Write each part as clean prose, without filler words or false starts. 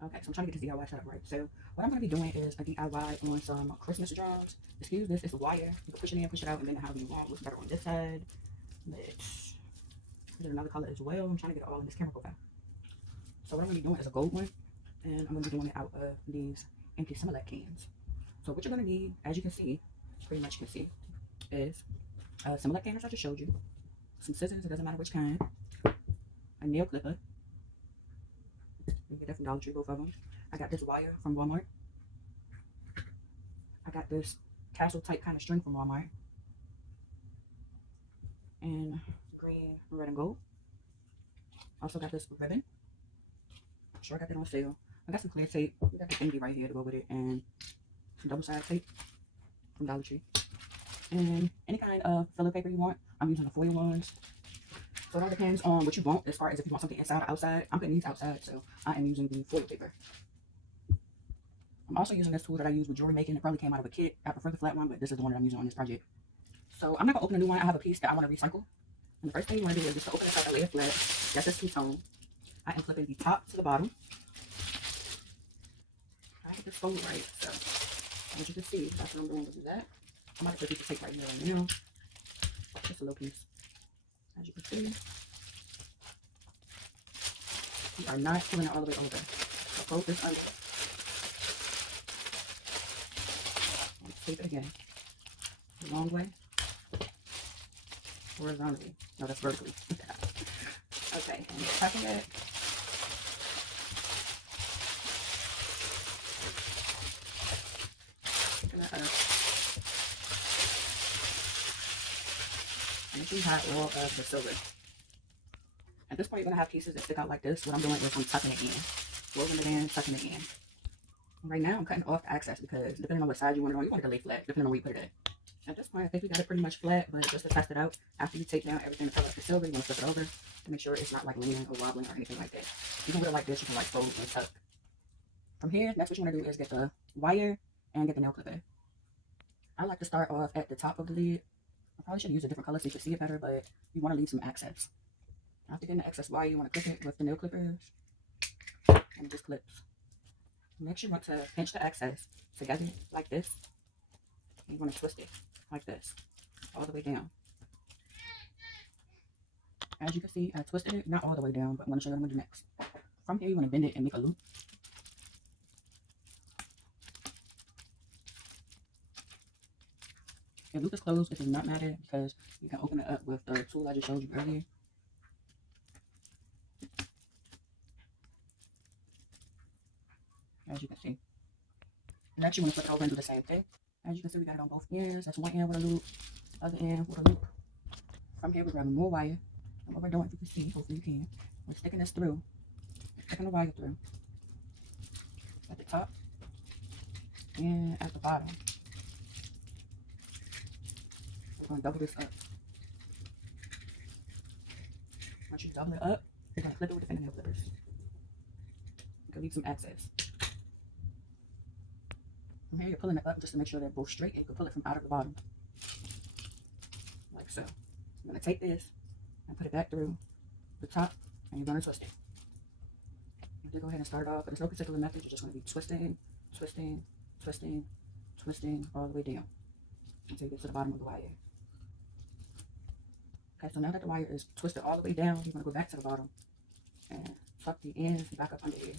Okay, so I'm trying to get this DIY set up right. So what I'm going to be doing is a DIY on some Christmas drums. Excuse this, it's a wire. You can push it in, push it out, and then however you want. Looks better on this side. Let's put another color as well. I'm trying to get it all in this camera profile. So what I'm going to be doing is a gold one, and I'm going to be doing it out of these empty Similac cans. So what you're going to need, as you can see, pretty much you can see, is Similac cans I just showed you, some scissors, it doesn't matter which kind, a nail clipper. You get that from Dollar Tree, both of them. I got this wire from Walmart. I got this tassel type kind of string from Walmart. And green, red, and gold. Also got this ribbon. I'm sure I got that on sale. I got some clear tape. We got the thingy right here to go with it. And some double-sided tape from Dollar Tree. And any kind of filler paper you want. I'm using the foil ones. So it all depends on what you want as far as if you want something inside or outside. I'm putting these outside, so I am using the foil paper. I'm also using this tool that I use with jewelry making. It probably came out of a kit. I prefer the flat one, but this is the one that I'm using on this project. So I'm not going to open a new one. I have a piece that I want to recycle. And the first thing you want to do is just to open this up and lay it flat. That's this two-tone. I am flipping the top to the bottom. I get this fold right, so as you can see, that's what I'm doing with that. I'm going to put a piece of tape right here right now. Just a little piece. As you can see, we are not pulling it all the way over. So fold this under. And tape it again. The long way. Horizontally. No, that's vertically. Okay, and tapping it. Picking that up. Making hot all of the silver. At this point, you're going to have pieces that stick out like this. What I'm doing is I'm tucking it in. Rolling it in, tucking it in. Right now, I'm cutting off the excess because depending on what side you want it on, you want it to lay flat, depending on where you put it at. At this point, I think we got it pretty much flat, but just to test it out, after you take down everything to cover up the silver, you want to flip it over to make sure it's not like leaning or wobbling or anything like that. You can put it like this, you can like fold and tuck. From here, next what you want to do is get the wire and get the nail clipper. I like to start off at the top of the lid. I probably should use a different color so you can see it better, but you want to leave some access. After getting the excess wire, you want to clip it with the nail clippers, and it just clips. Next, you want to pinch the excess together like this. You want to twist it like this, all the way down. As you can see, I twisted it, not all the way down, but I'm going to show you what I'm going to do next. From here, you want to bend it and make a loop. If loop is closed, it does not matter because you can open it up with the tool I just showed you earlier. As you can see. Next, you want to flip it over and do the same thing. As you can see, we got it on both ends. That's one end with a loop, other end with a loop. From here, we're grabbing more wire. And what we're doing, if you can see, hopefully you can, we're sticking this through, sticking the wire through at the top and at the bottom. We're going to double this up. Once you double it up, you're going to clip it with the fingernail clippers. You can leave some excess. From here, you're pulling it up just to make sure they're both straight, and you can pull it from out of the bottom. Like so. I'm going to take this and put it back through the top, and you're going to twist it. You can go ahead and start off, but there's no particular method. You're just going to be twisting, twisting, twisting, twisting all the way down until you get to the bottom of the wire. Okay, so now that the wire is twisted all the way down, you're going to go back to the bottom and tuck the ends back up under here.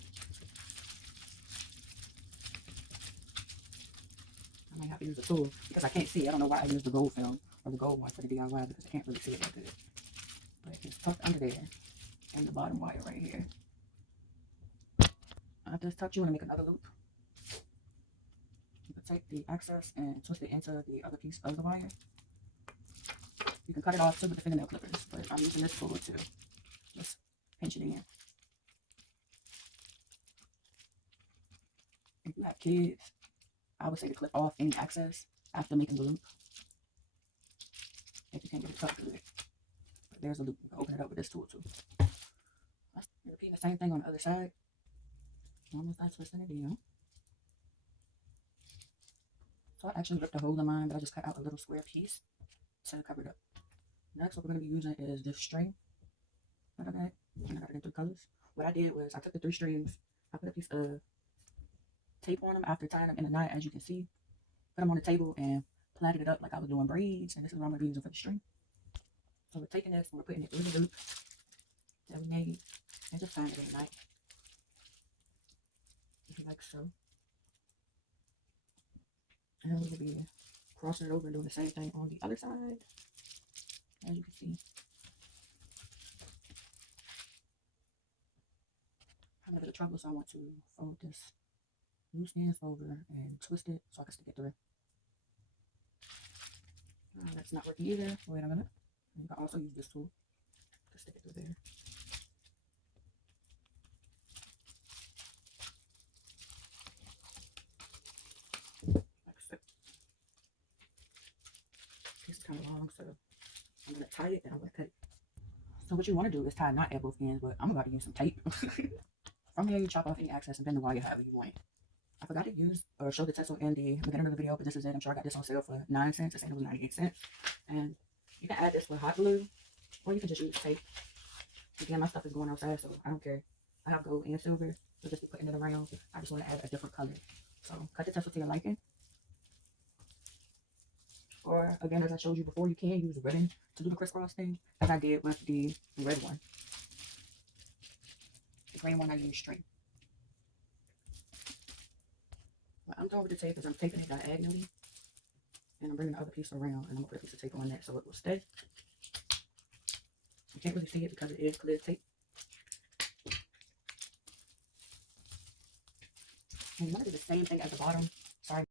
I might have to use a tool because I can't see. I don't know why I used the gold film or the gold one for the DIY because I can't really see it that good. But it's tucked under there and the bottom wire right here. I just tucked you and make another loop. You can take the excess and twist it into the other piece of the wire. You can cut it off too with the fingernail clippers, but I'm using this tool to just pinch it in. If you have kids, I would say to clip off any excess after making the loop. If you can't get it tucked good. But there's a loop. You can open it up with this tool too. Repeating the same thing on the other side. Almost not twisting it in. So I actually ripped a hole in mine, but I just cut out a little square piece to cover it up. Next, what we're going to be using is this string that I got. And I got it in 3 colors. What I did was I took the 3 strings I put a piece of tape on them after tying them in a knot, as you can see. Put them on the table and plaited it up like I was doing braids, and this is what I'm going to be using for the string. So we're taking this and we're putting it through the loop that we made and just tying it in a knot, like so. And then we'll be crossing it over and doing the same thing on the other side, as you can see. I'm having a bit of trouble, so I want to fold this loose ends over and twist it so I can stick it through. That's not working either. Wait a minute. You can also use this tool to stick it through there. Like so. This is kind of long, so I'm going to tie it and I'm going to cut it. So what you want to do is tie a knot at both ends, but I'm about to use some tape. From here, you chop off any excess and bend the wire however you want it. I forgot to use or show the tassel in the beginning of the video, but this is it. I'm sure I got this on sale for 9 cents. This ain't was 98 cents. And you can add this with hot glue, or you can just use tape. Again, my stuff is going outside, so I don't care. I have gold and silver, so just be putting it around. I just want to add a different color. So cut the tassel to your liking. Or again, as I showed you before, you can use ribbon to do the crisscross thing, as I did with the red one. The green one I used string. What I'm doing with the tape is I'm taping it diagonally, and I'm bringing the other piece around, and I'm going to put a piece of tape on that so it will stay. You can't really see it because it is clear tape. And you want to do the same thing at the bottom,